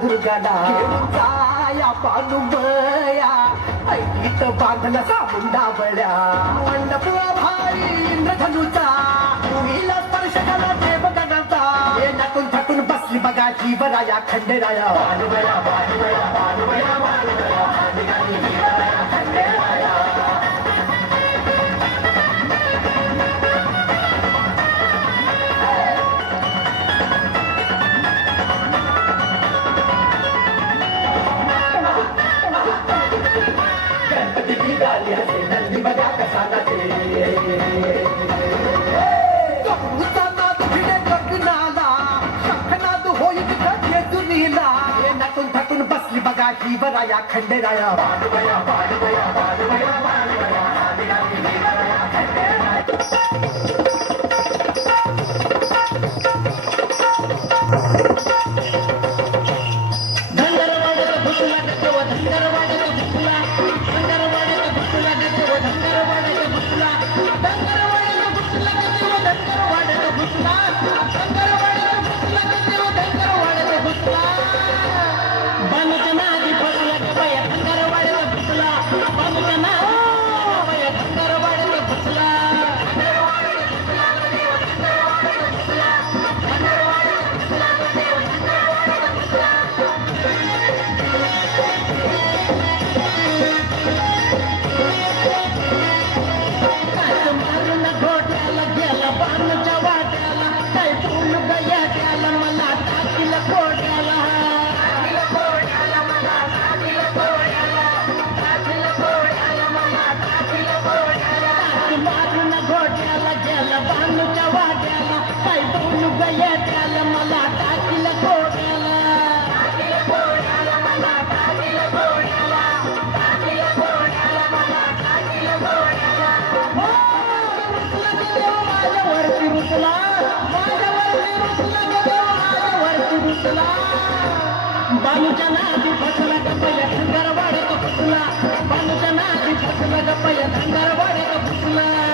दुर्गाला या पानुबया ऐकीत बांधला सामुंडा बळ्या मंडप भारी इंद्रधनुचा मुलीला स्पर्श झाला देव गणाचा हे नटून थटून बसली बघा जीवराया खंडेराया बानुबया बानुबया बानुबया बानुबया जीवराया खंडेराया नंदी बघा कसा नाचे कपूचा नाद भिडे गगनाला शंखनाद होईल गजेजुनीला हे नटून थटून बसली बघा जीवराया खंडेराया बानुबया बानुबया बानुबया बानुबया जीवराया खंडेराया बालूच्या नादी फसला गपया धंगर वाढत फुसला बालूच्या नादी फसला गपया धंगर वाढत फुसला